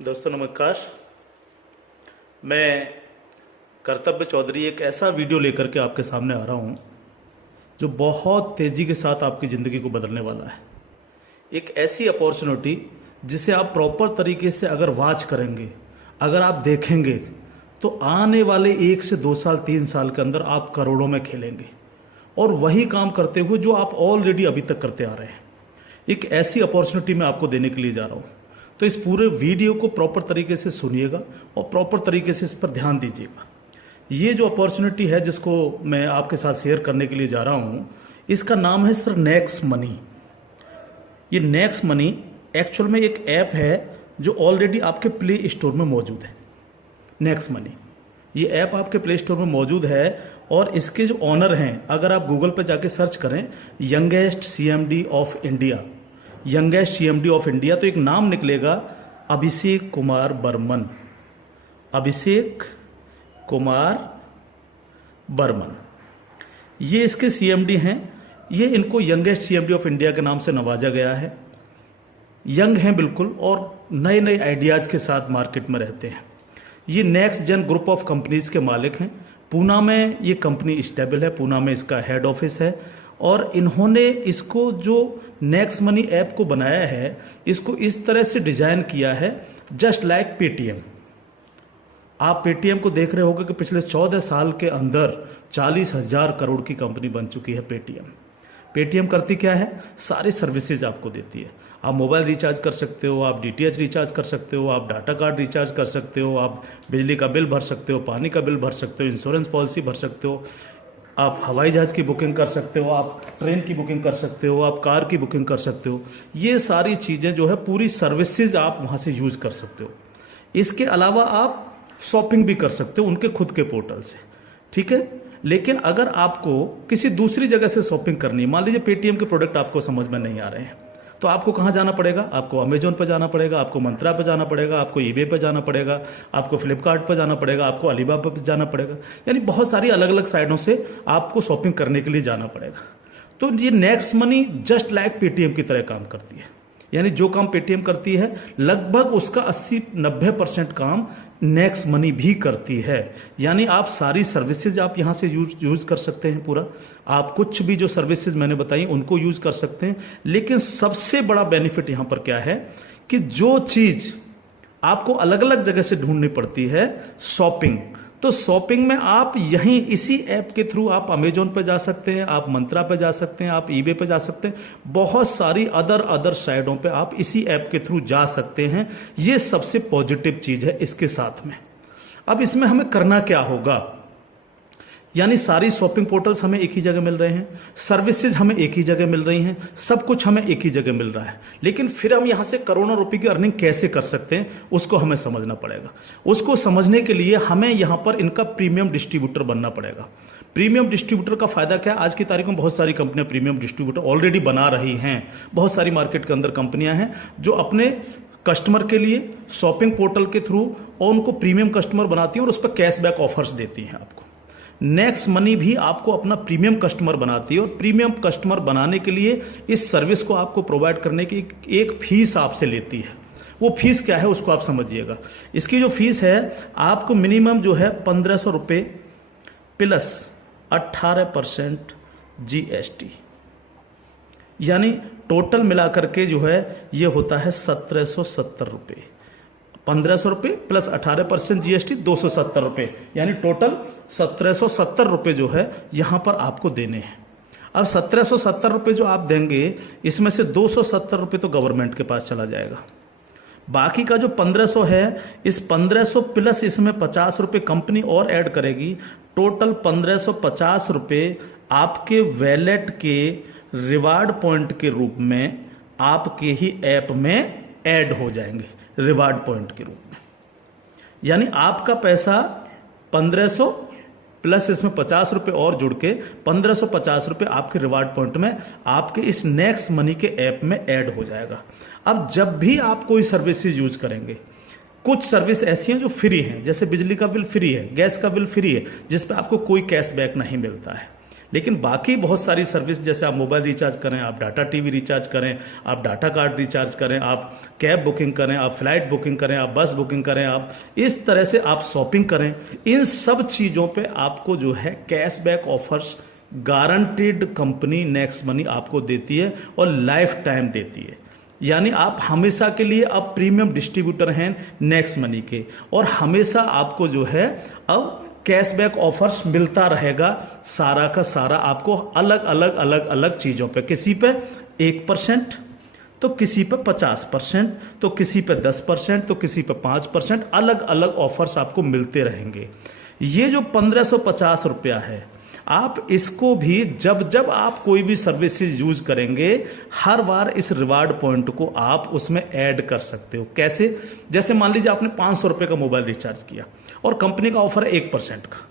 दोस्तों नमस्कार। मैं कर्तव्य चौधरी एक ऐसा वीडियो लेकर के आपके सामने आ रहा हूँ जो बहुत तेज़ी के साथ आपकी ज़िंदगी को बदलने वाला है। एक ऐसी अपॉर्चुनिटी जिसे आप प्रॉपर तरीके से अगर वॉच करेंगे, अगर आप देखेंगे तो आने वाले 1 से 2 साल 3 साल के अंदर आप करोड़ों में खेलेंगे और वही काम करते हुए जो आप ऑलरेडी अभी तक करते आ रहे हैं। एक ऐसी अपॉर्चुनिटी मैं आपको देने के लिए जा रहा हूँ, तो इस पूरे वीडियो को प्रॉपर तरीके से सुनिएगा और प्रॉपर तरीके से इस पर ध्यान दीजिएगा। ये जो अपॉर्चुनिटी है जिसको मैं आपके साथ शेयर करने के लिए जा रहा हूँ, इसका नाम है सर नेक्स्ट मनी। ये नेक्स्ट मनी एक्चुअल में एक ऐप है जो ऑलरेडी आपके प्ले स्टोर में मौजूद है। नेक्स्ट मनी ये ऐप आपके प्ले स्टोर में मौजूद है और इसके जो ऑनर हैं, अगर आप गूगल पर जाके सर्च करें youngest CMD of India, youngest CMD of India, तो एक नाम निकलेगा अभिषेक कुमार बर्मन। अभिषेक कुमार बर्मन ये इसके सीएमडी हैं। ये इनको यंगेस्ट सीएमडी ऑफ इंडिया के नाम से नवाजा गया है। यंग हैं बिल्कुल और नए नए आइडियाज़ के साथ मार्केट में रहते हैं। ये next gen group of companies के मालिक हैं। पूना में ये कंपनी स्टेबल है, पूना में इसका हेड ऑफिस है और इन्होंने इसको जो नेक्स्ट मनी ऐप को बनाया है, इसको इस तरह से डिजाइन किया है जस्ट लाइक पेटीएम। आप पेटीएम को देख रहे होंगे कि पिछले 14 साल के अंदर 40,000 करोड़ की कंपनी बन चुकी है पेटीएम। पेटीएम करती क्या है? सारी सर्विसेज आपको देती है। आप मोबाइल रिचार्ज कर सकते हो, आप डीटीएच रिचार्ज कर सकते हो, आप डाटा कार्ड रिचार्ज कर सकते हो, आप बिजली का बिल भर सकते हो, पानी का बिल भर सकते हो, इंश्योरेंस पॉलिसी भर सकते हो, आप हवाई जहाज़ की बुकिंग कर सकते हो, आप ट्रेन की बुकिंग कर सकते हो, आप कार की बुकिंग कर सकते हो। ये सारी चीज़ें जो है पूरी सर्विसेज आप वहाँ से यूज़ कर सकते हो। इसके अलावा आप शॉपिंग भी कर सकते हो उनके खुद के पोर्टल से, ठीक है। लेकिन अगर आपको किसी दूसरी जगह से शॉपिंग करनी है, मान लीजिए पेटीएम के प्रोडक्ट आपको समझ में नहीं आ रहे हैं, तो आपको कहाँ जाना पड़ेगा? आपको अमेजोन पर जाना पड़ेगा, आपको मंत्रा पर जाना पड़ेगा, आपको ईबे पर जाना पड़ेगा, आपको फ्लिपकार्ट पर जाना पड़ेगा, आपको अलीबाबा पर जाना पड़ेगा। यानी बहुत सारी अलग अलग साइटों से आपको शॉपिंग करने के लिए जाना पड़ेगा। तो ये next money just like Paytm की तरह काम करती है। यानी जो काम पेटीएम करती है लगभग उसका 80-90% काम नेक्स्ट मनी भी करती है। यानी आप सारी सर्विसेज आप यहाँ से यूज कर सकते हैं। पूरा आप कुछ भी जो सर्विसेज मैंने बताई उनको यूज कर सकते हैं। लेकिन सबसे बड़ा बेनिफिट यहाँ पर क्या है कि जो चीज आपको अलग अलग जगह से ढूंढनी पड़ती है, शॉपिंग, तो शॉपिंग में आप यहीं इसी ऐप के थ्रू आप अमेजोन पे जा सकते हैं, आप मंत्रा पे जा सकते हैं, आप ईबे पे जा सकते हैं, बहुत सारी अदर साइडों पे आप इसी ऐप के थ्रू जा सकते हैं। ये सबसे पॉजिटिव चीज है इसके साथ में। अब इसमें हमें करना क्या होगा? यानी सारी शॉपिंग पोर्टल्स हमें एक ही जगह मिल रहे हैं, सर्विसेज हमें एक ही जगह मिल रही हैं, सब कुछ हमें एक ही जगह मिल रहा है। लेकिन फिर हम यहां से करोड़ों रुपए की अर्निंग कैसे कर सकते हैं उसको हमें समझना पड़ेगा। उसको समझने के लिए हमें यहां पर इनका प्रीमियम डिस्ट्रीब्यूटर बनना पड़ेगा। प्रीमियम डिस्ट्रीब्यूटर का फायदा क्या है? आज की तारीख में बहुत सारी कंपनियां प्रीमियम डिस्ट्रीब्यूटर ऑलरेडी बना रही हैं। बहुत सारी मार्केट के अंदर कंपनियां हैं जो अपने कस्टमर के लिए शॉपिंग पोर्टल के थ्रू और उनको प्रीमियम कस्टमर बनाती हैं और उस पर कैशबैक ऑफर्स देती हैं आपको। नेक्स्ट मनी भी आपको अपना प्रीमियम कस्टमर बनाती है और प्रीमियम कस्टमर बनाने के लिए इस सर्विस को आपको प्रोवाइड करने की एक फीस आपसे लेती है। वो फीस क्या है उसको आप समझिएगा। इसकी जो फीस है आपको मिनिमम जो है 1,500 रुपये प्लस 18% GST, यानी टोटल मिलाकर के जो है ये होता है 1,770 रुपये। 1,500 रुपये प्लस 18% GST 270 रुपये, यानी टोटल 1,770 रुपये जो है यहाँ पर आपको देने हैं। अब 1,770 रुपये जो आप देंगे, इसमें से 270 रुपये तो गवर्नमेंट के पास चला जाएगा। बाकी का जो 1,500 है, इस 1,500 प्लस इसमें 50 रुपये कंपनी और ऐड करेगी। टोटल 1,550 रुपये आपके वैलेट के रिवार्ड पॉइंट के रूप में आपके ही ऐप में ऐड हो जाएंगे, रिवार्ड पॉइंट के रूप में। यानी आपका पैसा 1,500 प्लस इसमें 50 रुपये और जुड़ के 1,550 रुपये आपके रिवार्ड पॉइंट में आपके इस नेक्स्ट मनी के ऐप में ऐड हो जाएगा। अब जब भी आप कोई सर्विसेज यूज करेंगे, कुछ सर्विस ऐसी हैं जो फ्री हैं, जैसे बिजली का बिल फ्री है, गैस का बिल फ्री है, जिस पे आपको कोई कैशबैक नहीं मिलता है। लेकिन बाकी बहुत सारी सर्विस, जैसे आप मोबाइल रिचार्ज करें, आप डाटा टीवी रिचार्ज करें, आप डाटा कार्ड रिचार्ज करें, आप कैब बुकिंग करें, आप फ्लाइट बुकिंग करें, आप बस बुकिंग करें, आप इस तरह से आप शॉपिंग करें, इन सब चीज़ों पे आपको जो है cashback offers guaranteed company next money आपको देती है और लाइफ टाइम देती है। यानी आप हमेशा के लिए अब प्रीमियम डिस्ट्रीब्यूटर हैं नेक्स्ट मनी के, और हमेशा आपको जो है अब कैशबैक ऑफर्स मिलता रहेगा सारा का सारा आपको अलग अलग चीज़ों पे। किसी पे 1%, तो किसी पे 50%, तो किसी पे 10%, तो किसी पे 5%, अलग अलग ऑफर्स आपको मिलते रहेंगे। ये जो 1550 रुपया है, आप इसको भी जब जब आप कोई भी सर्विसेज यूज करेंगे, हर बार इस रिवार्ड पॉइंट को आप उसमें ऐड कर सकते हो। कैसे? जैसे मान लीजिए आपने 500 रुपये का मोबाइल रिचार्ज किया और कंपनी का ऑफर है 1% का,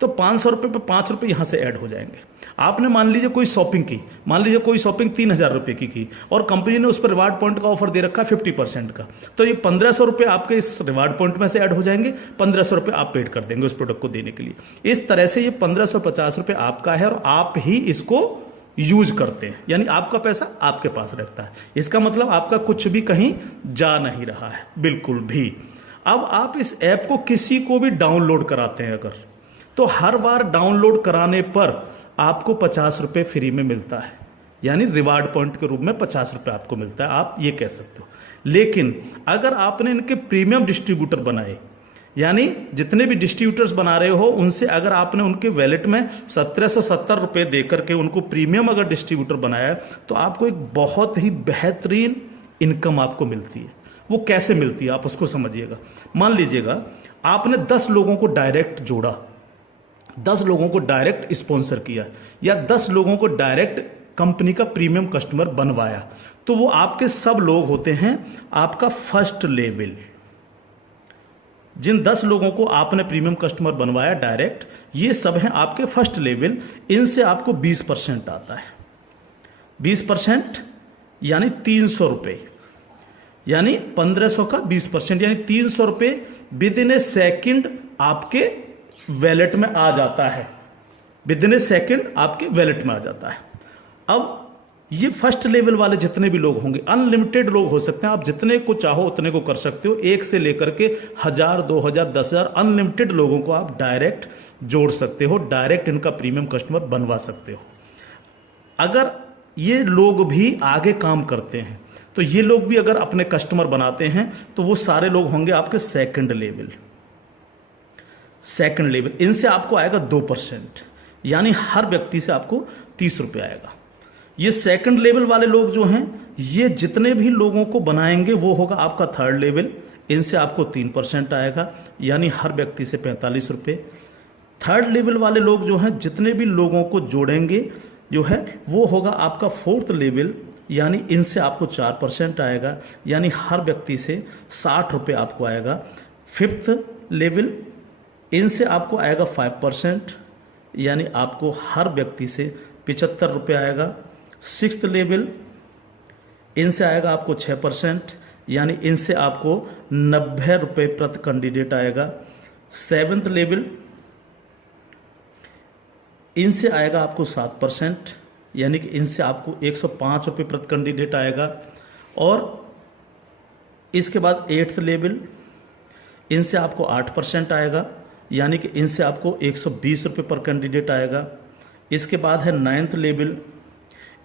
तो 500 रुपये पे 5 रुपये यहाँ से ऐड हो जाएंगे। आपने मान लीजिए कोई शॉपिंग की, मान लीजिए कोई शॉपिंग 3000 रुपये की और कंपनी ने उस पर रिवार्ड पॉइंट का ऑफर दे रखा है 50% का, तो ये 1500 रुपये आपके इस रिवार्ड पॉइंट में से ऐड हो जाएंगे, 1500 रुपये आप पेड कर देंगे उस प्रोडक्ट को देने के लिए। इस तरह से ये 1550 रुपये आपका है और आप ही इसको यूज करते हैं, यानी आपका पैसा आपके पास रहता है। इसका मतलब आपका कुछ भी कहीं जा नहीं रहा है, बिल्कुल भी। अब आप इस ऐप को किसी को भी डाउनलोड कराते हैं अगर, तो हर बार डाउनलोड कराने पर आपको 50 रुपये फ्री में मिलता है, यानी रिवार्ड पॉइंट के रूप में 50 रुपये आपको मिलता है, आप ये कह सकते हो। लेकिन अगर आपने इनके प्रीमियम डिस्ट्रीब्यूटर बनाए, यानी जितने भी डिस्ट्रीब्यूटर्स बना रहे हो उनसे अगर आपने उनके वैलेट में 1770 रुपये देकर के उनको प्रीमियम अगर डिस्ट्रीब्यूटर बनाया, तो आपको एक बहुत ही बेहतरीन इनकम आपको मिलती है। वो कैसे मिलती है आप उसको समझिएगा। मान लीजिएगा आपने 10 लोगों को डायरेक्ट जोड़ा, 10 लोगों को डायरेक्ट स्पॉन्सर किया, या 10 लोगों को डायरेक्ट कंपनी का प्रीमियम कस्टमर बनवाया, तो वो आपके सब लोग होते हैं आपका फर्स्ट लेवल। जिन 10 लोगों को आपने प्रीमियम कस्टमर बनवाया डायरेक्ट, ये सब हैं आपके फर्स्ट लेवल। इनसे आपको 20% आता है। 20% यानी 300 रुपये, यानी 1500 का 20%, यानी 300 रुपये विद इन ए सेकेंड आपके वैलेट में आ जाता है। विद इन ए सेकेंड आपके वैलेट में आ जाता है। अब ये फर्स्ट लेवल वाले जितने भी लोग होंगे, अनलिमिटेड लोग हो सकते हैं, आप जितने को चाहो उतने को कर सकते हो, 1 से लेकर के 1000, 2000, 10,000 अनलिमिटेड लोगों को आप डायरेक्ट जोड़ सकते हो, डायरेक्ट इनका प्रीमियम कस्टमर बनवा सकते हो। अगर ये लोग भी आगे काम करते हैं, तो ये लोग भी अगर अपने कस्टमर बनाते हैं, तो वो सारे लोग होंगे आपके सेकंड लेवल। सेकंड लेवल इनसे आपको आएगा 2%, यानी हर व्यक्ति से आपको 30 रुपये आएगा। ये सेकंड लेवल वाले लोग जो हैं, ये जितने भी लोगों को बनाएंगे वो होगा आपका थर्ड लेवल। इनसे आपको 3% आएगा, यानी हर व्यक्ति से 45 रुपये। थर्ड लेवल वाले लोग जो हैं, जितने भी लोगों को जोड़ेंगे जो है, वो होगा आपका फोर्थ लेवल, यानी इनसे आपको 4% आएगा, यानी हर व्यक्ति से 60 रुपये आपको आएगा। फिफ्थ लेवल, इनसे आपको आएगा 5%, यानी आपको हर व्यक्ति से 75 रुपये आएगा। सिक्स्थ लेवल, इनसे आएगा आपको 6%, यानी इनसे आपको 90 रुपये प्रति कैंडिडेट आएगा। सेवेंथ लेवल, इनसे आएगा आपको 7%, यानी कि इनसे आपको 105 रुपये प्रति कैंडिडेट आएगा। और इसके बाद 8th लेवल, इनसे आपको 8% आएगा, यानी कि इनसे आपको 120 रुपये पर कैंडिडेट आएगा। इसके बाद है 9th लेवल,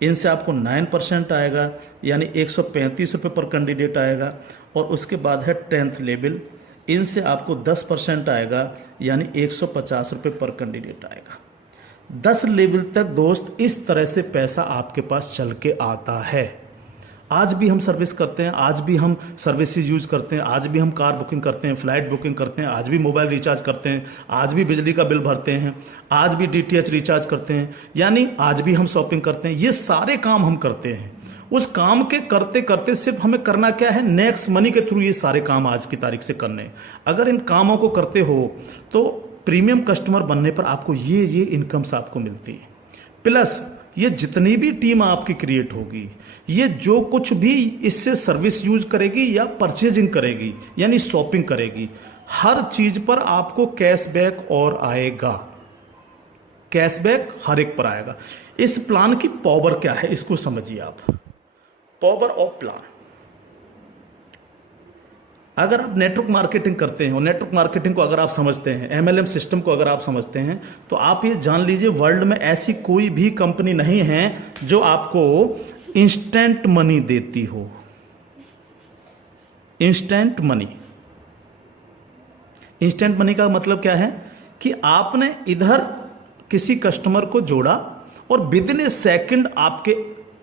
इनसे आपको 9% आएगा, यानी 135 रुपये पर कैंडिडेट आएगा। और उसके बाद है 10th लेवल, इनसे आपको 10% आएगा, यानी 150 रुपये पर कैंडिडेट आएगा। 10 लेवल तक दोस्त इस तरह से पैसा आपके पास चल के आता है। आज भी हम सर्विस करते हैं, आज भी हम सर्विसेज यूज करते हैं, आज भी हम कार बुकिंग करते हैं, फ्लाइट बुकिंग करते हैं, आज भी मोबाइल रिचार्ज करते हैं, आज भी बिजली का बिल भरते हैं, आज भी DTH रिचार्ज करते हैं, यानी आज भी हम शॉपिंग करते हैं। ये सारे काम हम करते हैं। उस काम के करते करते सिर्फ हमें करना क्या है, नेक्स्ट मनी के थ्रू ये सारे काम आज की तारीख से करने। अगर इन कामों को करते हो तो प्रीमियम कस्टमर बनने पर आपको ये इनकम्स आपको मिलती है। प्लस ये जितनी भी टीम आपकी क्रिएट होगी, ये जो कुछ भी इससे सर्विस यूज करेगी या परचेजिंग करेगी, यानी शॉपिंग करेगी, हर चीज पर आपको कैशबैक और आएगा। कैशबैक हर एक पर आएगा। इस प्लान की पावर क्या है इसको समझिए आप। पावर ऑफ प्लान, अगर आप नेटवर्क मार्केटिंग करते हैं और नेटवर्क मार्केटिंग को अगर आप समझते हैं, एमएलएम सिस्टम को अगर आप समझते हैं, तो आप ये जान लीजिए वर्ल्ड में ऐसी कोई भी कंपनी नहीं है जो आपको इंस्टेंट मनी देती हो। इंस्टेंट मनी, इंस्टेंट मनी का मतलब क्या है कि आपने इधर किसी कस्टमर को जोड़ा और विद इन ए सेकंड आपके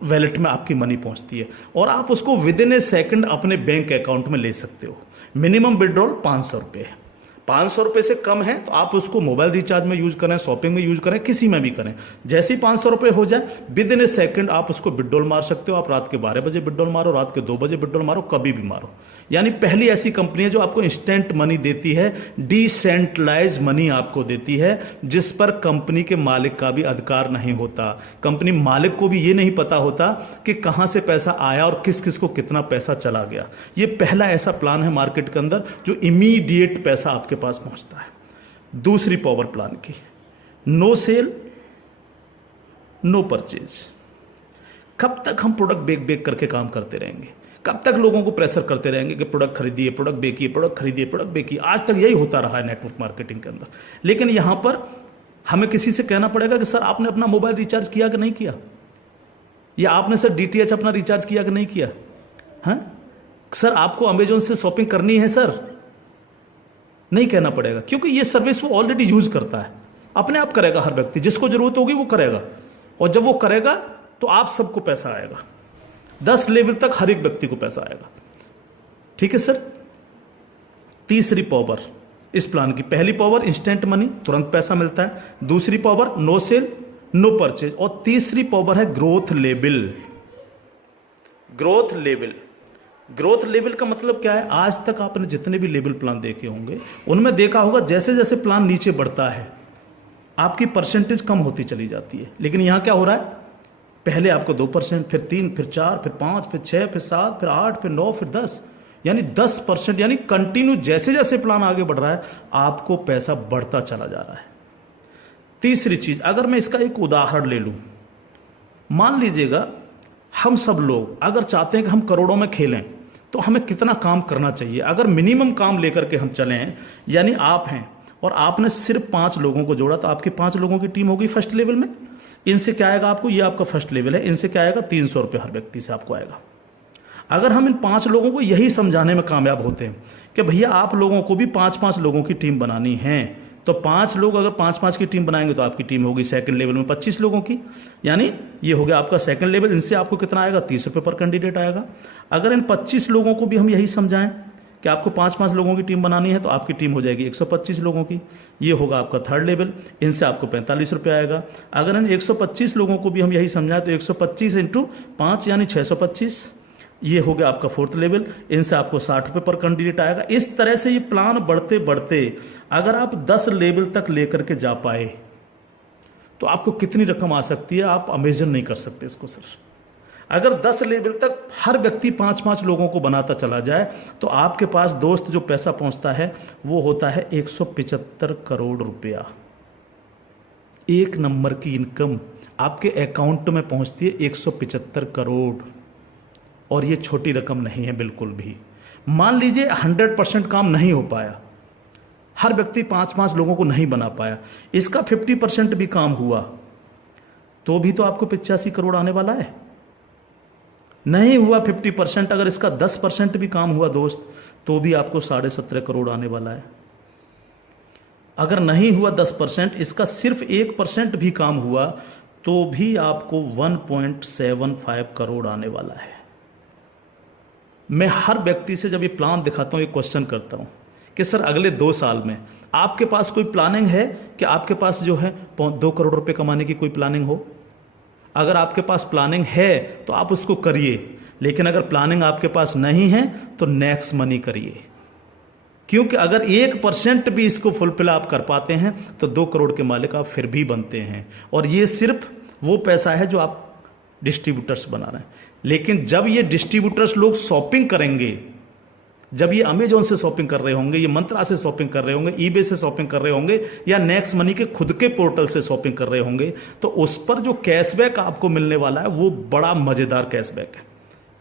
वैलेट में आपकी मनी पहुंचती है और आप उसको विद इन ए सेकंड अपने बैंक अकाउंट में ले सकते हो। मिनिमम विड्रॉल 500 रुपये है। 500 रुपये से कम है तो आप उसको मोबाइल रिचार्ज में यूज करें, शॉपिंग में यूज करें, किसी में भी करें। जैसे ही 500 रुपये हो जाए विद इन ए सेकंड आप उसको विड्रॉल मार सकते हो। आप रात के 12 बजे विड्रॉल मारो, रात के 2 बजे विड्रॉल मारो, कभी भी मारो। यानी पहली ऐसी कंपनी है जो आपको इंस्टेंट मनी देती है, डिसेंट्रलाइज मनी आपको देती है, जिस पर कंपनी के मालिक का भी अधिकार नहीं होता। कंपनी मालिक को भी ये नहीं पता होता कि कहां से पैसा आया और किस किस को कितना पैसा चला गया। ये पहला ऐसा प्लान है मार्केट के अंदर जो इमीडिएट पैसा आपके पास पहुंचता है। दूसरी पावर प्लान की, नो सेल नो परचेज। कब तक हम प्रोडक्ट बेक बेक करके काम करते रहेंगे? कब तक लोगों को प्रेशर करते रहेंगे कि प्रोडक्ट खरीदिए, प्रोडक्ट बेचिए, प्रोडक्ट खरीदिए, प्रोडक्ट बेचिए? आज तक यही होता रहा है नेटवर्क मार्केटिंग के अंदर। लेकिन यहां पर हमें किसी से कहना पड़ेगा कि सर आपने अपना मोबाइल रिचार्ज किया कि नहीं किया, या आपने सर डीटीएच अपना रिचार्ज किया कि नहीं किया, हाँ सर आपको अमेजोन से शॉपिंग करनी है सर, नहीं कहना पड़ेगा, क्योंकि ये सर्विस वो ऑलरेडी यूज करता है। अपने आप करेगा, हर व्यक्ति जिसको जरूरत होगी वो करेगा, और जब वो करेगा तो आप सबको पैसा आएगा। 10 लेवल तक हर एक व्यक्ति को पैसा आएगा। ठीक है सर। तीसरी पावर इस प्लान की, पहली पावर इंस्टेंट मनी, तुरंत पैसा मिलता है। दूसरी power no sale no purchase, और तीसरी पावर है growth level. Growth level, growth level का मतलब क्या है? आज तक आपने जितने भी लेवल प्लान देखे होंगे उनमें देखा होगा जैसे जैसे प्लान नीचे बढ़ता है आपकी परसेंटेज कम होती चली जाती है। लेकिन यहां क्या हो रहा है? पहले आपको 2%, फिर 3, फिर 4, फिर 5, फिर 6, फिर 7, फिर 8, फिर 9, फिर 10, यानी 10%, यानी कंटिन्यू जैसे जैसे प्लान आगे बढ़ रहा है आपको पैसा बढ़ता चला जा रहा है। तीसरी चीज, अगर मैं इसका एक उदाहरण ले लूं, मान लीजिएगा हम सब लोग अगर चाहते हैं कि हम करोड़ों में खेलें तो हमें कितना काम करना चाहिए? अगर मिनिमम काम लेकर के हम चलें, यानी आप हैं और आपने सिर्फ 5 लोगों को जोड़ा तो आपकी 5 लोगों की टीम होगी फर्स्ट लेवल में। इनसे क्या आएगा आपको? ये आपका फर्स्ट लेवल है, इनसे क्या आएगा? 300 रुपये हर व्यक्ति से आपको आएगा। अगर हम इन 5 लोगों को यही समझाने में कामयाब होते हैं कि भैया आप लोगों को भी 5-5 लोगों की टीम बनानी है, तो 5 लोग अगर 5-5 की टीम बनाएंगे तो आपकी टीम होगी सेकंड लेवल में 25 लोगों की, यानी ये हो गया आपका सेकंड लेवल। इनसे आपको कितना आएगा? 30 रुपये पर कैंडिडेट आएगा। अगर इन 25 लोगों को भी हम यही समझाएं कि आपको 5-5 लोगों की टीम बनानी है तो आपकी टीम हो जाएगी 125 लोगों की, ये होगा आपका थर्ड लेवल। इनसे आपको 45 रुपये आएगा। अगर इन 125 लोगों को भी हम यही समझाएं तो 125 × 5 यानी 625, ये हो गया आपका फोर्थ लेवल। इनसे आपको 60 रुपये पर कैंडिडेट आएगा। इस तरह से ये प्लान बढ़ते बढ़ते अगर आप 10 लेवल तक लेकर के जा पाए तो आपको कितनी रकम आ सकती है आप इमेजिन नहीं कर सकते इसको सर। अगर 10 लेवल तक हर व्यक्ति 5-5 लोगों को बनाता चला जाए तो आपके पास दोस्त जो पैसा पहुंचता है वो होता है 175 करोड़ रुपया। एक नंबर की इनकम आपके अकाउंट में पहुंचती है 175 करोड़, और ये छोटी रकम नहीं है बिल्कुल भी। मान लीजिए 100% काम नहीं हो पाया, हर व्यक्ति 5-5 लोगों को नहीं बना पाया, इसका 50% भी काम हुआ तो भी तो आपको 85 करोड़ आने वाला है। नहीं हुआ 50%, अगर इसका 10% भी काम हुआ दोस्त तो भी आपको 17.5 करोड़ आने वाला है। अगर नहीं हुआ 10%, इसका सिर्फ 1% भी काम हुआ तो भी आपको 1.75 करोड़ आने वाला है। मैं हर व्यक्ति से जब ये प्लान दिखाता हूं, ये क्वेश्चन करता हूं कि सर अगले 2 साल में आपके पास कोई प्लानिंग है कि आपके पास जो है 2 करोड़ रुपए कमाने की कोई प्लानिंग हो? अगर आपके पास प्लानिंग है तो आप उसको करिए, लेकिन अगर प्लानिंग आपके पास नहीं है तो नेक्स्ट मनी करिए, क्योंकि अगर 1% भी इसको फुलफिल आप कर पाते हैं तो 2 करोड़ के मालिक आप फिर भी बनते हैं। और ये सिर्फ वो पैसा है जो आप डिस्ट्रीब्यूटर्स बना रहे हैं। लेकिन जब ये डिस्ट्रीब्यूटर्स लोग शॉपिंग करेंगे जब ये अमेजोन से शॉपिंग कर रहे होंगे, ये मंत्रा से शॉपिंग कर रहे होंगे, ईबे से शॉपिंग कर रहे होंगे, या नेक्स्ट मनी के खुद के पोर्टल से शॉपिंग कर रहे होंगे, तो उस पर जो कैशबैक आपको मिलने वाला है वो बड़ा मजेदार कैशबैक है।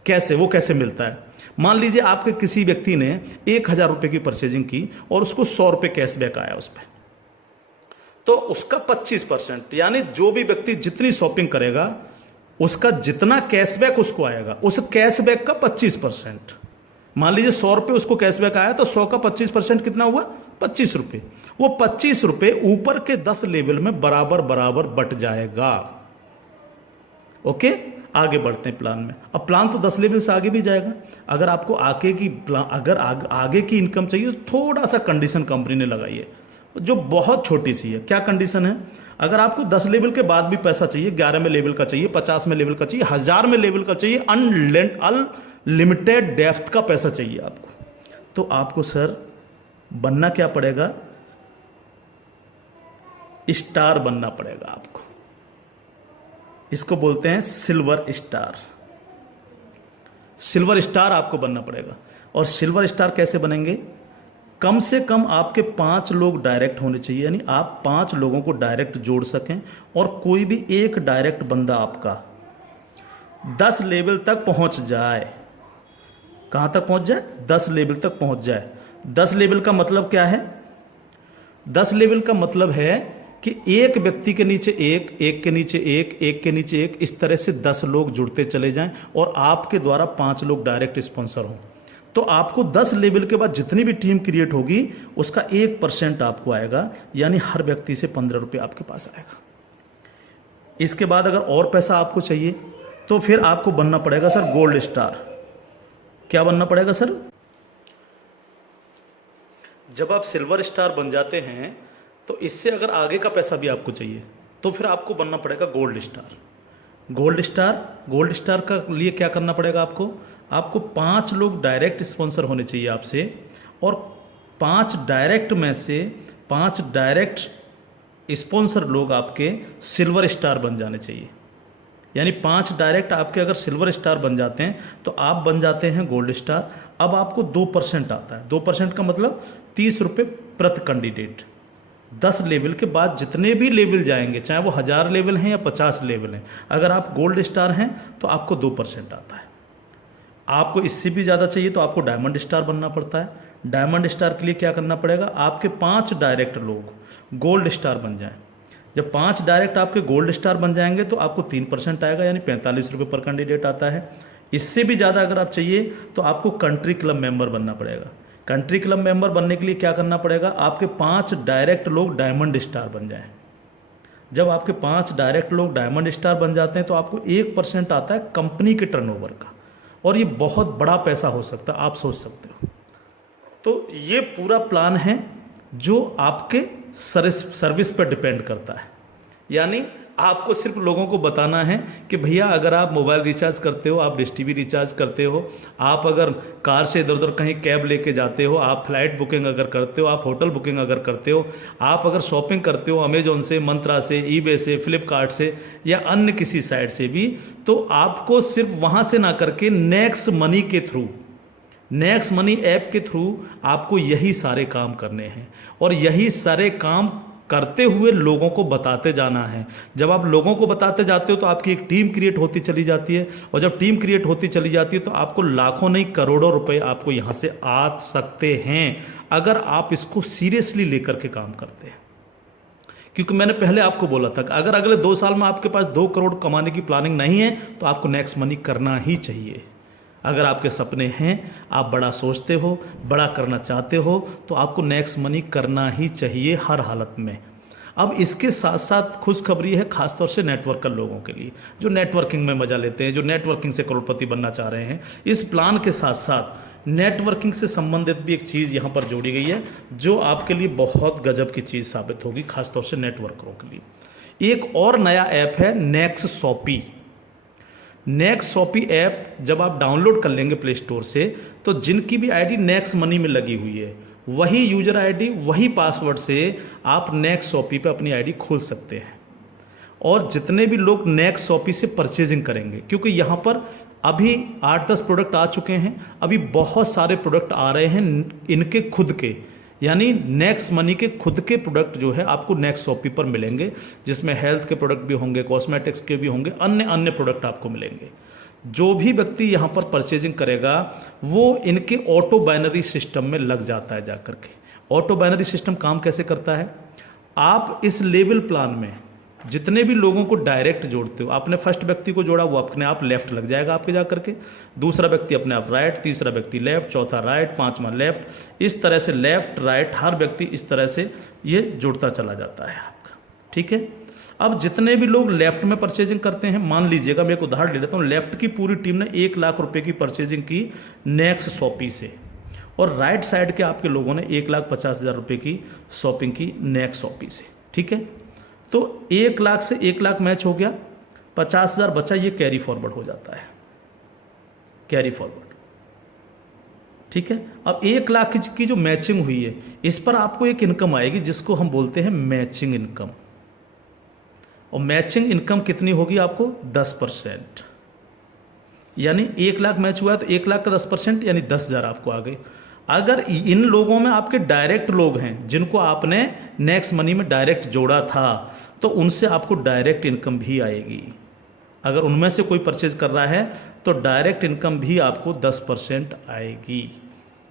कैसे, वो कैसे मिलता है? मान लीजिए आपके किसी व्यक्ति ने 1,000 रुपए की परचेजिंग की और उसको 100 रुपए कैशबैक आया उस पर, तो उसका 25%, यानी जो भी व्यक्ति जितनी शॉपिंग करेगा उसका जितना कैशबैक उसको आएगा, उस कैशबैक का 25%। मान लीजिए 100 रुपए उसको कैशबैक आया, तो 100 का 25% कितना हुआ? 25 रुपए। वो 25 रुपए ऊपर के 10 लेवल में बराबर बराबर बट जाएगा। ओके, आगे बढ़ते हैं प्लान में। अब प्लान तो 10 लेवल से आगे भी जाएगा। अगर आपको आगे की इनकम चाहिए तो थोड़ा सा कंडीशन कंपनी ने लगाई है, जो बहुत छोटी सी है। क्या कंडीशन है? अगर आपको 10 लेवल के बाद भी पैसा चाहिए, 11 में लेवल का चाहिए, 50 में लेवल का चाहिए, 1000 में लेवल का चाहिए, अनलिमिटेड डेप्थ का पैसा चाहिए आपको, तो आपको सर बनना क्या पड़ेगा? स्टार बनना पड़ेगा आपको। इसको बोलते हैं सिल्वर स्टार। सिल्वर स्टार आपको बनना पड़ेगा। और सिल्वर स्टार कैसे बनेंगे? कम से कम आपके 5 लोग डायरेक्ट होने चाहिए, यानी आप 5 लोगों को डायरेक्ट जोड़ सकें, और कोई भी एक डायरेक्ट बंदा आपका 10 लेवल तक पहुंच जाए। कहां तक पहुंच जाए? 10 लेवल तक पहुंच जाए। 10 लेवल का मतलब क्या है? 10 लेवल का मतलब है कि एक व्यक्ति के नीचे एक, एक के नीचे एक, एक के नीचे एक, इस तरह से 10 लोग जुड़ते चले जाएं और आपके द्वारा 5 लोग डायरेक्ट स्पॉन्सर हों। तो आपको 10 लेवल के बाद जितनी भी टीम क्रिएट होगी उसका 1% आपको आएगा, यानी हर व्यक्ति से 15 रुपये आपके पास आएगा। इसके बाद अगर और पैसा आपको चाहिए तो फिर आपको बनना पड़ेगा सर गोल्ड स्टार। क्या बनना पड़ेगा सर? जब आप सिल्वर स्टार बन जाते हैं तो इससे अगर आगे का पैसा भी आपको चाहिए तो फिर आपको बनना पड़ेगा गोल्ड स्टार। गोल्ड स्टार का लिए क्या करना पड़ेगा आपको 5 लोग डायरेक्ट स्पॉन्सर होने चाहिए आपसे, और 5 डायरेक्ट में से 5 डायरेक्ट स्पॉन्सर लोग आपके सिल्वर स्टार बन जाने चाहिए। यानी 5 डायरेक्ट आपके अगर सिल्वर स्टार बन जाते हैं तो आप बन जाते हैं गोल्ड स्टार। अब आपको 2% आता है। 2% का मतलब 30 रुपये प्रति कैंडिडेट। 10 लेवल के बाद जितने भी लेवल जाएंगे, चाहे वो 1000 लेवल हैं या 50 लेवल हैं, अगर आप गोल्ड स्टार हैं तो आपको 2% आता है। आपको इससे भी ज़्यादा चाहिए तो आपको डायमंड स्टार बनना पड़ता है। डायमंड स्टार के लिए क्या करना पड़ेगा? आपके 5 डायरेक्ट लोग गोल्ड स्टार बन जाएं। जब 5 डायरेक्ट आपके गोल्ड स्टार बन जाएंगे तो आपको 3% आएगा, यानी 45 रुपये पर कैंडिडेट आता है। इससे भी ज़्यादा अगर आप चाहिए तो आपको कंट्री क्लब मेंबर बनना पड़ेगा। कंट्री क्लब मेंबर बनने के लिए क्या करना पड़ेगा? आपके 5 डायरेक्ट लोग डायमंड स्टार बन जाएं। जब आपके 5 डायरेक्ट लोग डायमंड स्टार बन जाते हैं तो आपको 1% आता है कंपनी के टर्नओवर का, और ये बहुत बड़ा पैसा हो सकता है, आप सोच सकते हो। तो ये पूरा प्लान है जो आपके सर्विस पर डिपेंड करता है। यानी आपको सिर्फ लोगों को बताना है कि भैया अगर आप मोबाइल रिचार्ज करते हो, आप डिश टीवी रिचार्ज करते हो, आप अगर कार से इधर उधर कहीं कैब लेके जाते हो, आप फ्लाइट बुकिंग अगर करते हो, आप होटल बुकिंग अगर करते हो, आप अगर शॉपिंग करते हो अमेजोन से, मंत्रा से, ईबे से, फ्लिपकार्ट से या अन्य किसी साइट से भी, तो आपको सिर्फ वहाँ से ना करके नेक्स्ट मनी के थ्रू, नेक्स्ट मनी ऐप के थ्रू आपको यही सारे काम करने हैं, और यही सारे काम करते हुए लोगों को बताते जाना है। जब आप लोगों को बताते जाते हो तो आपकी एक टीम क्रिएट होती चली जाती है, और जब टीम क्रिएट होती चली जाती है तो आपको लाखों नहीं करोड़ों रुपए आपको यहाँ से आ सकते हैं, अगर आप इसको सीरियसली लेकर के काम करते हैं। क्योंकि मैंने पहले आपको बोला था कि अगर अगले 2 साल में आपके पास 2 करोड़ कमाने की प्लानिंग नहीं है तो आपको नेक्स्ट मनी करना ही चाहिए। अगर आपके सपने हैं, आप बड़ा सोचते हो, बड़ा करना चाहते हो, तो आपको नेक्स्ट मनी करना ही चाहिए हर हालत में। अब इसके साथ साथ खुशखबरी है खासतौर से नेटवर्कर लोगों के लिए, जो नेटवर्किंग में मजा लेते हैं, जो नेटवर्किंग से करोड़पति बनना चाह रहे हैं। इस प्लान के साथ साथ नेटवर्किंग से संबंधित भी एक चीज़ यहाँ पर जोड़ी गई है जो आपके लिए बहुत गजब की चीज़ साबित होगी, खासतौर से नेटवर्करों के लिए। एक और नया ऐप है Next Shoppy. Next Shoppy app जब आप डाउनलोड कर लेंगे प्ले स्टोर से, तो जिनकी भी आईडी नेक्स्ट मनी में लगी हुई है, वही यूजर आईडी, वही पासवर्ड से आप नेक्स्ट शॉपी पे अपनी आईडी खोल सकते हैं। और जितने भी लोग नेक्स्ट शॉपी से परचेजिंग करेंगे, क्योंकि यहाँ पर अभी 8-10 प्रोडक्ट आ चुके हैं, अभी बहुत सारे प्रोडक्ट आ रहे हैं इनके खुद के, यानी नेक्स्ट मनी के खुद के प्रोडक्ट जो है आपको नेक्स्ट शॉपी पर मिलेंगे, जिसमें हेल्थ के प्रोडक्ट भी होंगे, कॉस्मेटिक्स के भी होंगे, अन्य अन्य प्रोडक्ट आपको मिलेंगे। जो भी व्यक्ति यहाँ पर परचेजिंग करेगा वो इनके ऑटो बाइनरी सिस्टम में लग जाता है जाकर के। ऑटो बाइनरी सिस्टम काम कैसे करता है, आप इस लेवल प्लान में जितने भी लोगों को डायरेक्ट जोड़ते हो, आपने फर्स्ट व्यक्ति को जोड़ा वो अपने आप लेफ्ट लग जाएगा आपके जा करके, दूसरा व्यक्ति अपने आप राइट, तीसरा व्यक्ति लेफ्ट, चौथा राइट, पांचवा लेफ्ट, इस तरह से लेफ्ट राइट हर व्यक्ति इस तरह से ये जुड़ता चला जाता है आपका। ठीक है, अब जितने भी लोग लेफ्ट में परचेजिंग करते हैं, मान लीजिएगा मैं एक उदाहरण ले लेता हूँ, लेफ्ट की पूरी टीम ने 1 लाख रुपए की परचेजिंग की नेक्स्ट शॉपी से, और राइट साइड के आपके लोगों ने 1,50,000 रुपये की शॉपिंग की नेक्स्ट शॉपी से। ठीक है, तो 1 लाख से 1 लाख मैच हो गया, 50,000 बचा, ये कैरी फॉरवर्ड हो जाता है, कैरी फॉरवर्ड। ठीक है, अब 1 लाख की जो मैचिंग हुई है इस पर आपको एक इनकम आएगी जिसको हम बोलते हैं मैचिंग इनकम, और मैचिंग इनकम कितनी होगी आपको 10%, यानी 1 लाख मैच हुआ है तो 1 लाख का 10% यानी 10,000 आपको आ गई। अगर इन लोगों में आपके डायरेक्ट लोग हैं जिनको आपने नेक्स्ट मनी में डायरेक्ट जोड़ा था तो उनसे आपको डायरेक्ट इनकम भी आएगी। अगर उनमें से कोई परचेज कर रहा है तो डायरेक्ट इनकम भी आपको 10% आएगी।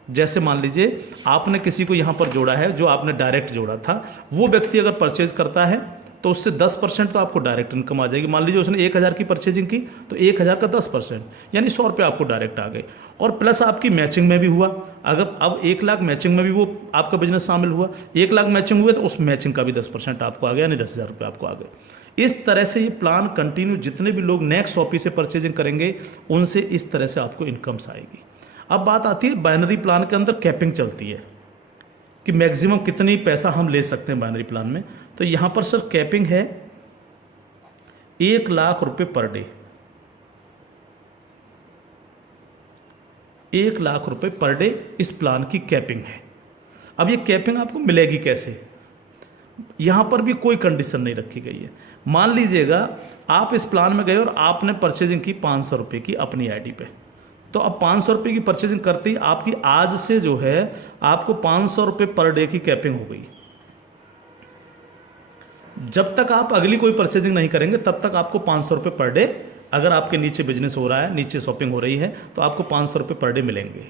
जैसे मान लीजिए आपने किसी को यहाँ पर जोड़ा है, जो आपने डायरेक्ट जोड़ा था, वो व्यक्ति अगर परचेज करता है तो उससे 10% तो आपको डायरेक्ट इनकम आ जाएगी। मान लीजिए उसने 1,000 की परचेजिंग की तो 1,000 का 10% यानी 100 रुपये आपको डायरेक्ट आ गए, और प्लस आपकी मैचिंग में भी हुआ। अगर अब 1 लाख मैचिंग में भी वो आपका बिजनेस शामिल हुआ, 1 लाख मैचिंग हुए तो उस मैचिंग का भी 10% आपको आ गया, यानी 10,000 रुपये आपको आ गए। इस तरह से ये प्लान कंटिन्यू, जितने भी लोग नेक्स्ट शॉपी से परचेजिंग करेंगे उनसे इस तरह से आपको इनकम्स आएगी। अब बात आती है बाइनरी प्लान के अंदर कैपिंग चलती है कि मैक्सिमम कितनी पैसा हम ले सकते हैं बाइनरी प्लान में। तो यहाँ पर सर कैपिंग है 1 लाख रुपए पर डे, 1 लाख रुपए पर डे इस प्लान की कैपिंग है। अब ये कैपिंग आपको मिलेगी कैसे, यहाँ पर भी कोई कंडीशन नहीं रखी गई है। मान लीजिएगा आप इस प्लान में गए और आपने परचेजिंग की 500 रुपये की अपनी आईडी पे, तो अब 500 रुपये की परचेजिंग करते ही आपकी आज से जो है आपको 500 रुपये पर डे की कैपिंग हो गई। जब तक आप अगली कोई परचेजिंग नहीं करेंगे तब तक आपको 500 रुपये पर डे, अगर आपके नीचे बिजनेस हो रहा है, नीचे शॉपिंग हो रही है, तो आपको 500 रुपये पर डे मिलेंगे।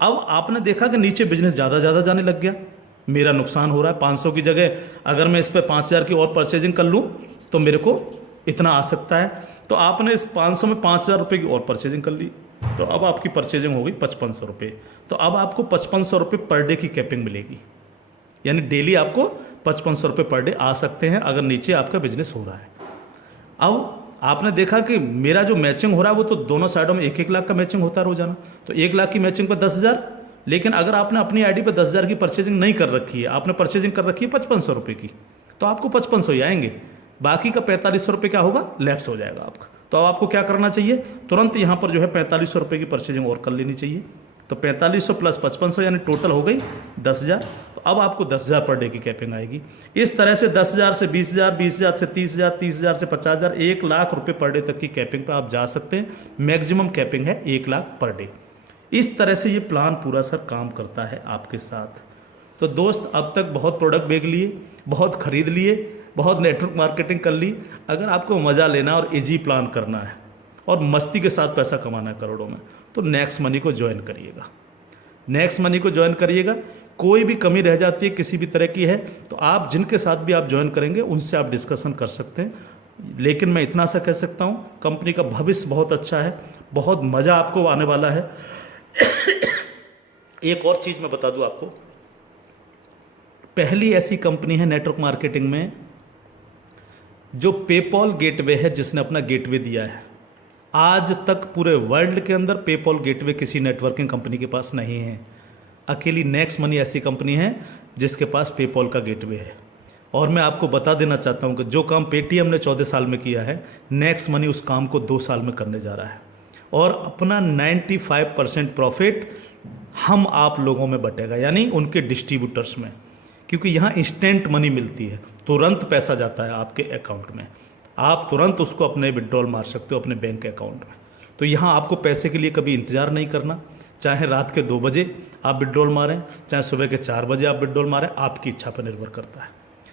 अब आपने देखा कि नीचे बिजनेस ज़्यादा जाने लग गया, मेरा नुकसान हो रहा है, 500 की जगह अगर मैं इस पर 5,000 की और परचेजिंग कर लूँ तो मेरे को इतना आ सकता है, तो आपने इस 500 में 5,000 रुपये की और परचेजिंग कर ली, तो अब आपकी परचेजिंग हो गई 5500 रुपये। तो अब आपको 5500 रुपये पर डे की कैपिंग मिलेगी, यानी डेली आपको 5500 रुपये पर डे आ सकते हैं अगर नीचे आपका बिजनेस हो रहा है। अब आपने देखा कि मेरा जो मैचिंग हो रहा है वो तो दोनों साइडों में 1-1 लाख का मैचिंग होता है रोजाना, तो 1 लाख की मैचिंग पर 10,000। लेकिन अगर आपने अपनी आईडी पर 10,000 की परचेजिंग नहीं कर रखी है, आपने परचेजिंग कर रखी है 5500 रुपये की, तो आपको 5500 ही आएंगे, बाकी का 4500 रुपये क्या होगा, लैप्स हो जाएगा आपका। तो अब आपको क्या करना चाहिए, तुरंत यहाँ पर जो है 4500 रुपये की परचेजिंग और कर लेनी चाहिए। तो 4500 प्लस 5500 यानी टोटल हो गई 10,000। तो अब आपको 10,000 पर डे की कैपिंग आएगी। इस तरह से 10,000 से 20,000, 20,000 से 30,000, 30,000 से 50,000, 1 लाख रुपये पर डे तक की कैपिंग पर आप जा सकते हैं। मैक्सिमम कैपिंग है 1 लाख पर डे। इस तरह से ये प्लान पूरा सर काम करता है आपके साथ। तो दोस्त, अब तक बहुत प्रोडक्ट बेच लिए, बहुत खरीद लिए, बहुत नेटवर्क मार्केटिंग कर ली। अगर आपको मज़ा लेना और इजी प्लान करना है और मस्ती के साथ पैसा कमाना है करोड़ों में, तो नेक्स्ट मनी को ज्वाइन करिएगा। नेक्स्ट मनी को ज्वाइन करिएगा। कोई भी कमी रह जाती है, किसी भी तरह की है, तो आप जिनके साथ भी आप ज्वाइन करेंगे उनसे आप डिस्कशन कर सकते हैं। लेकिन मैं इतना सा कह सकता हूँ, कंपनी का भविष्य बहुत अच्छा है, बहुत मज़ा आपको आने वाला है। एक और चीज़ मैं बता दूँ आपको, पहली ऐसी कंपनी है नेटवर्क मार्केटिंग में जो पेपॉल गेटवे है, जिसने अपना गेटवे दिया है। आज तक पूरे वर्ल्ड के अंदर पेपॉल गेटवे किसी नेटवर्किंग कंपनी के पास नहीं है। अकेली नेक्स्ट मनी ऐसी कंपनी है जिसके पास पेपॉल का गेटवे है। और मैं आपको बता देना चाहता हूं कि जो काम पेटीएम ने 14 साल में किया है, नेक्स्ट मनी उस काम को 2 साल में करने जा रहा है। और अपना 95% प्रॉफिट हम आप लोगों में बटेगा, यानी उनके डिस्ट्रीब्यूटर्स में, क्योंकि यहाँ इंस्टेंट मनी मिलती है, तुरंत पैसा जाता है आपके अकाउंट में। आप तुरंत उसको अपने विड्रॉल मार सकते हो अपने बैंक अकाउंट में। तो यहाँ आपको पैसे के लिए कभी इंतज़ार नहीं करना, चाहे रात के 2 बजे आप विड्रॉल मारें, चाहे सुबह के 4 बजे आप विड्रॉल मारें, आपकी इच्छा पर निर्भर करता है।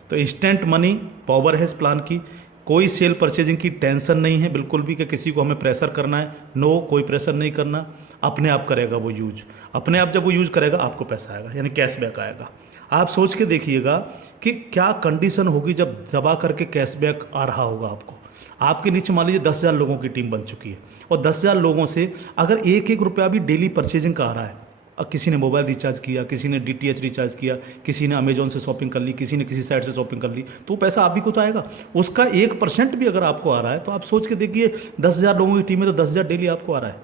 तो इंस्टेंट मनी पावर है इस प्लान की। कोई सेल परचेजिंग की टेंशन नहीं है बिल्कुल भी कि किसी को हमें प्रेशर करना है, नो, कोई प्रेशर नहीं करना, अपने आप करेगा वो यूज। अपने आप जब वो यूज करेगा आपको पैसा आएगा, यानी कैशबैक आएगा। आप सोच के देखिएगा कि क्या कंडीशन होगी जब दबा करके कैशबैक आ रहा होगा आपको। आपके नीचे मान लीजिए 10,000 लोगों की टीम बन चुकी है और 10,000 लोगों से अगर 1-1 रुपया भी डेली परचेजिंग का आ रहा है, अब किसी ने मोबाइल रिचार्ज किया, किसी ने DTH रिचार्ज किया, किसी ने अमेजोन से शॉपिंग कर ली, किसी ने किसी साइट से शॉपिंग कर ली, तो वो पैसा आप ही को तो आएगा। उसका 1% भी अगर आपको आ रहा है तो आप सोच के देखिए 10,000 लोगों की टीम है तो 10,000 डेली आपको आ रहा है।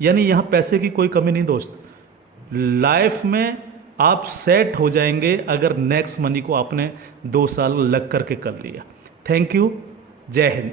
यानी यहाँ पैसे की कोई कमी नहीं दोस्त। लाइफ में आप सेट हो जाएंगे अगर नेक्स्ट मनी को आपने 2 साल लग करके कर लिया। थैंक यू, जय हिंद।